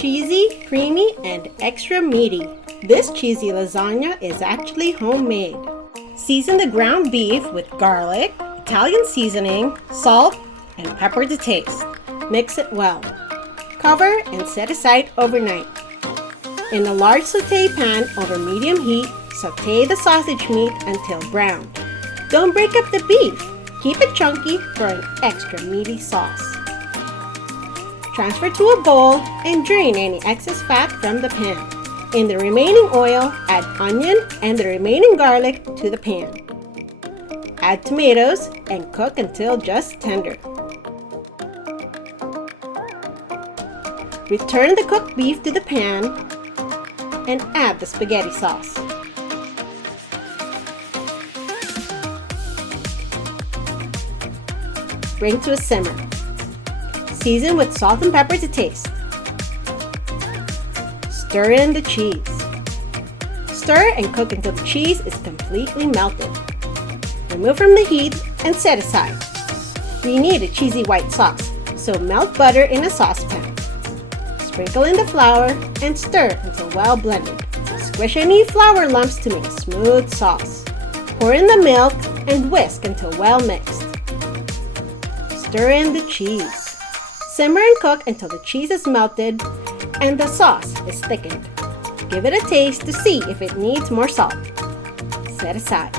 cheesy, creamy, and extra meaty. This cheesy lasagna is actually homemade. Season the ground beef with garlic, Italian seasoning, salt, and pepper to taste. Mix it well. Cover and set aside overnight. In a large sauté pan over medium heat, sauté the sausage meat until brown. Don't break up the beef. Keep it chunky for an extra meaty sauce. Transfer to a bowl and drain any excess fat from the pan. In the remaining oil, add onion and the remaining garlic to the pan. Add tomatoes and cook until just tender. Return the cooked beef to the pan and add the spaghetti sauce. Bring to a simmer. Season with salt and pepper to taste. Stir in the cheese. Stir and cook until the cheese is completely melted. Remove from the heat and set aside. We need a cheesy white sauce, so melt butter in a saucepan. Sprinkle in the flour and stir until well blended. Squish any flour lumps to make a smooth sauce. Pour in the milk and whisk until well mixed. Stir in the cheese. Simmer and cook until the cheese is melted and the sauce is thickened. Give it a taste to see if it needs more salt. Set aside.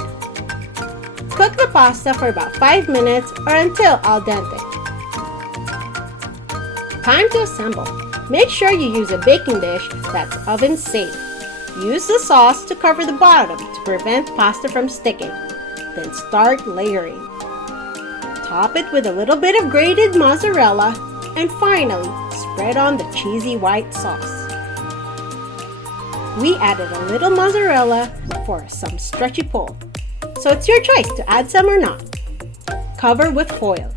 Cook the pasta for about 5 minutes or until al dente. Time to assemble. Make sure you use a baking dish that's oven safe. Use the sauce to cover the bottom to prevent pasta from sticking. Then start layering. Top it with a little bit of grated mozzarella and finally spread on the cheesy white sauce. We added a little mozzarella for some stretchy pull, so it's your choice to add some or not. Cover with foil.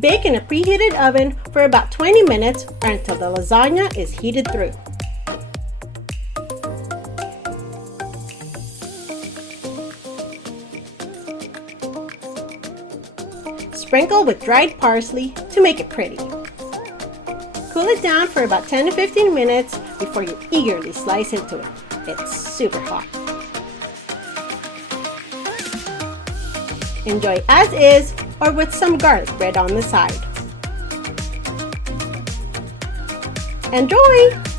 Bake in a preheated oven for about 20 minutes or until the lasagna is heated through. Sprinkle with dried parsley to make it pretty. Cool it down for about 10 to 15 minutes before you eagerly slice into it. It's super hot. Enjoy as is or with some garlic bread on the side. Enjoy!